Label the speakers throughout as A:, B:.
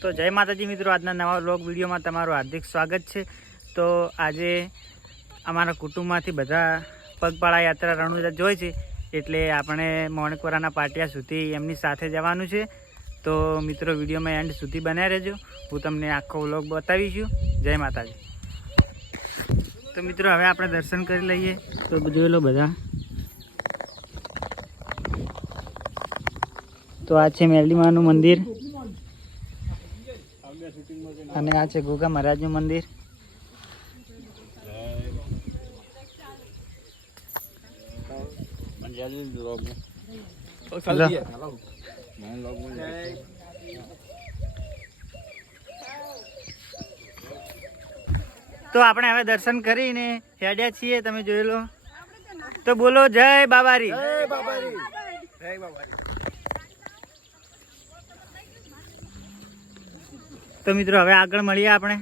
A: તો જય માતાજી મિત્રો, આજના નવા વ્લોગ વિડીયોમાં તમારું હાર્દિક સ્વાગત છે. તો આજે અમારા કુટુંબમાંથી બધા પગપાળા યાત્રા રણુજા જોઈ છે, એટલે આપણે મોણકવરાના પાટિયા સુધી એમની સાથે જવાનું છે. તો મિત્રો, વિડીયોમાં એન્ડ સુધી બન્યા રહેજો. હું તમને આખો વ્લોગ બતાવીશું. જય માતાજી. તો મિત્રો, હવે આપણે દર્શન કરી લઈએ. તો જોઈ લો બધા. તો આ છે મેરડીમાનું મંદિર. અને આ છે ગોગા મહારાજનું મંદિર. તો આપણે હવે દર્શન કરીને હેડ્યા છીએ તમે જોઈ લો. તો બોલો જય બાબારી. તો મિત્રો હવે આગળ મળીએ આપણે.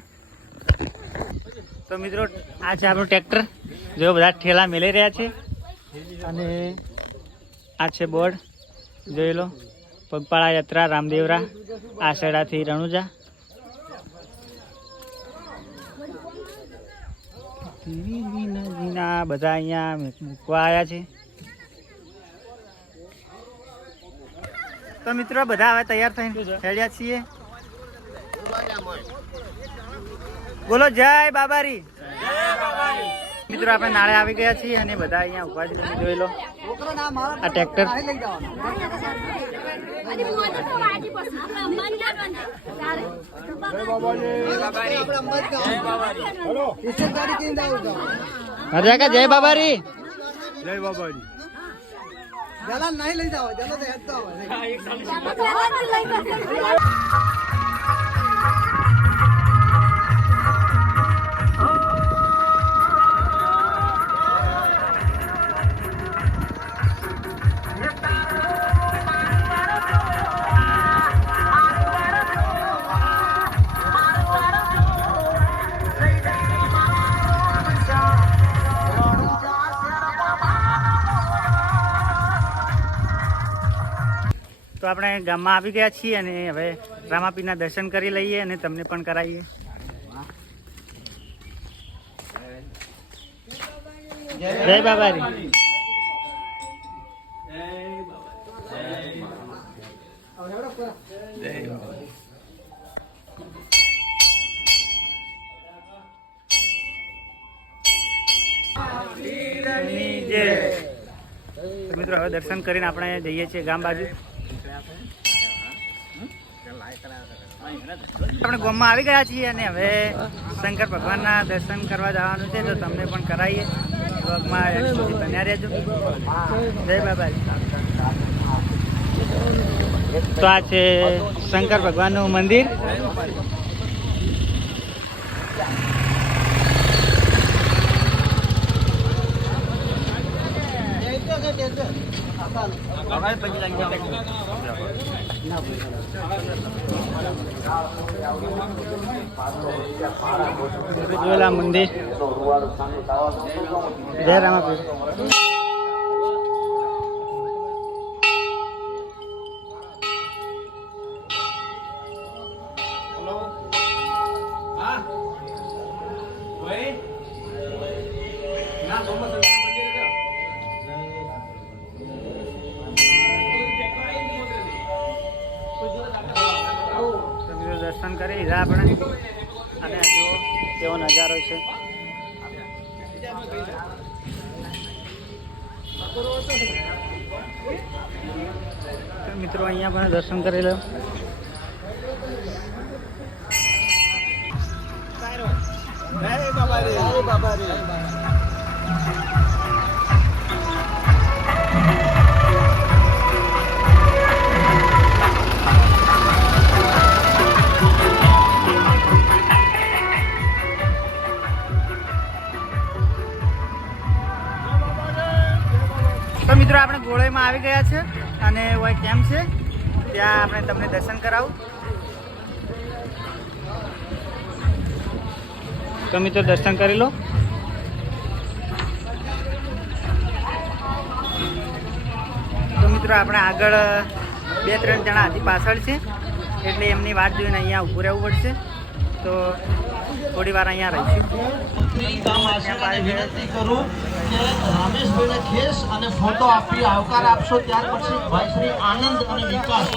A: તો મિત્રો આ છે આપણું ટ્રેક્ટર. જો બધા ઠેલા મેળવી રહ્યા છે. અને આ છે બોર્ડ. જોઈ લો. પગપાળા યાત્રા રામદેવરા આસેડાથી રણુજા. બધા અહીંયા મૂકવા આવ્યા છે. તો મિત્રો બધા હવે તૈયાર થઈને હેડ્યા છીએ. બોલો જય બાબારી. મિત્રો આપણે નાળે આવી ગયા છીએ અને બધા અહીંયા ઊભા છે તમે જોઈ લો. આ ટ્રેક્ટર. મજા કા જય બાબારી.
B: જલા નહીં લઈ જાવ જલા તો
A: આપણે ગામમાં આવી ગયા છીએ અને હવે રામાપીના દર્શન કરી લઈએ અને તમને પણ કરાવીએ. જય બાબારી. મિત્રો, હવે દર્શન કરીને આપણે જઈએ છીએ ગામ બાજુ. આપણે ગોમમાં આવી ગયા છીએ અને હવે શંકર ભગવાનના દર્શન કરવા જવાનું છે, તો તમને પણ કરાવીએ. સુધી બન્યા રહેજો. જય બાબા તો આ છે શંકર ભગવાનનું મંદિર. જોયેલા મંદિર. જય રામાપીર. દર્શન કરી લીધા આપણે. અને જો કેવો નજારો છે. મિત્રો, અહીંયા પણ દર્શન કરી લો. તો આવી ગયા છે અને ઓય કેમ છે? ત્યાં આપણે તમને દર્શન કરાવું. તો દર્શન કરી લો. તો મિત્રો, આપણે આગળ બે ત્રણ જણા હજી પાછળ છે. એટલે એમની વાત જોઈને અહીંયા ઊભું રહેવું પડશે. તો થોડી વાર અહીંયા રહીશું
C: વિનંતી કરું કે રામેશભાઈને ખેસ અને ફોટો આપી આવકાર આપશો ત્યાર પછી ભાઈ શ્રી આનંદ અને વિકાસ.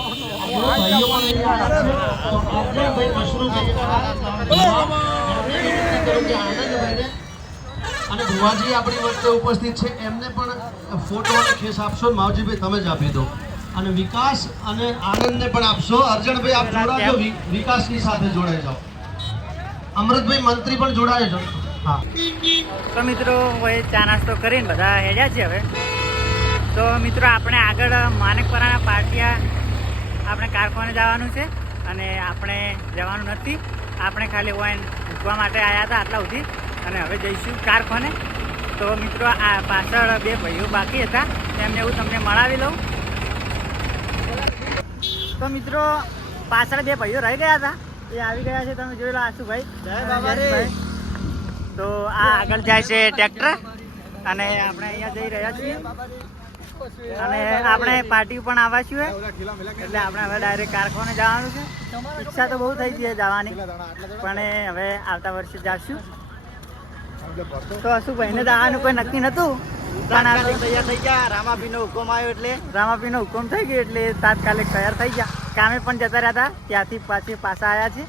C: અને ભુવાજી આપણી વચ્ચે ઉપસ્થિત છે. એમને પણ ફોટો અને ખેસ આપશો માવજીભાઈ તમે જ આપી દો. અને વિકાસ અને આનંદને પણ આપશો. અર્જણભાઈ આપ જોડાજો. વિકાસની સાથે જોડાઈ જાઓ. અમૃતભાઈ મંત્રી પણ જોડાયો છે. હા.
A: તો મિત્રો, હવે ચા નાસ્તો કરીને બધા હેડ્યા છે હવે. તો મિત્રો, આપણે આગળ માનકપરાના પાટિયા આપણે કારખાને જવાનું છે અને આપણે જવાનું નથી. આપણે ખાલી વાઇન મૂકવા માટે આવ્યા હતા આટલા સુધી અને હવે જઈશું કારખાને. તો મિત્રો, આ પાછળ બે ભાઈઓ બાકી હતા. તેમને હું તમને મળાવી લઉં. તો મિત્રો, પાછળ બે ભાઈઓ રહી ગયા હતા. એ આવી ગયા છે તમે જોઈ લો આશુભાઈ
B: જય બાબા રે.
A: તો આ આગળ જાય છે ટ્રેક્ટર અને આપણે અહીંયા જઈ રહ્યા છીએ. અને આપણે પાર્ટી પણ આવવા છીએ. એટલે આપણે હવે ડાયરેક્ટ કારખાને જવાનું છે. ઈચ્છા તો બહુ થઈ ગઈ છે જવાની. પણ હવે આવતા વર્ષે જશું. તો અશુભાઈને જવાનું કોઈ નક્કી નતું પણ આ તો
B: તૈયાર થઈ ગયા રામાપીનો હુકમ આવ્યો એટલે.
A: રામાપીનો હુકમ થઈ ગયો એટલે તાત્કાલિક તૈયાર થઈ ગયા. કામે પણ જતા રહ્યા હતા. ત્યાંથી પાછી પાછા આવ્યા છે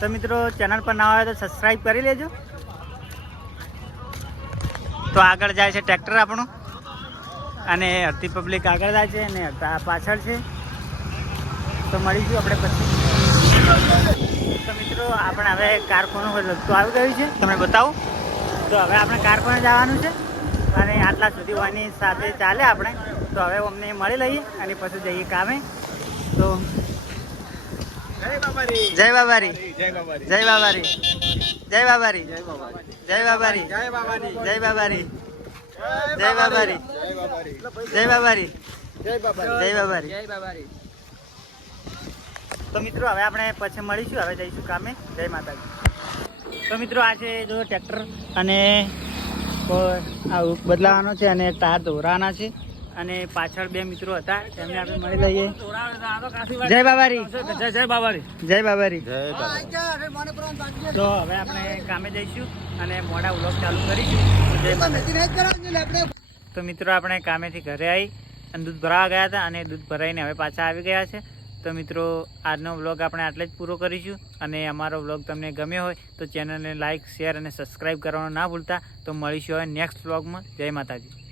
A: તો મિત્રો ચેનલ પર ના આવે તો સબસ્ક્રાઈબ કરી લેજો. તો આગળ જાય છે ટ્રેક્ટર આપણું. અને અડધી પબ્લિક આગળ જાય છે અને પાછળ છે. તો મળીશું આપણે પછી. તો મિત્રો, આપણે હવે કારખાનું લગતું આવી ગયું છે. તમને બતાવું. તો હવે આપણે કારખાને જવાનું છે. અને આટલા સુધી વાની સાથે ચાલે આપણે. તો હવે અમને મળી લઈએ અને પછી જઈએ કામે તો
B: જય બાબા રે
A: જય બાબારી
B: જય બાબા રે
A: જય બાબારી જય બાબારી
B: જય બાબા રે
A: જય બાબારી
B: જય બાબા
A: જય બાબારી જય બાબારી
B: જય બાબા
A: જય બાબારી
B: જય બાબા રે
A: જય બાબારી
B: જય બાબા રે
A: તો મિત્રો હવે આપણે પછી મળીશું હવે જઈશું કામે જય માતાજી તો મિત્રો આજે છે જો ટ્રેક્ટર અને બદલાવાનો છે અને તાર દોરાવાના છે અને પાછળ બે મિત્રો હતા તેમને આપણે મળી લઈએ. જય બાબારી.
B: જય જય બાબા
A: જય બાબારી. તો હવે આપણે કામે જઈશું અને મોડા વ્લોગ ચાલુ કરીશું. તો મિત્રો આપણે કામેથી ઘરે આવી અને દૂધ ભરાવા ગયા હતા અને દૂધ ભરાઈને હવે પાછા આવી ગયા છે. તો મિત્રો આજનો વ્લોગ આપણે આટલે જ પૂરો કરીશું. અને અમારો વ્લોગ તમને ગમ્યો હોય તો ચેનલને લાઇક શેર અને સબસ્ક્રાઈબ કરવાનું ના ભૂલતા. તો મળીશું હવે નેક્સ્ટ વ્લોગમાં. જય માતાજી.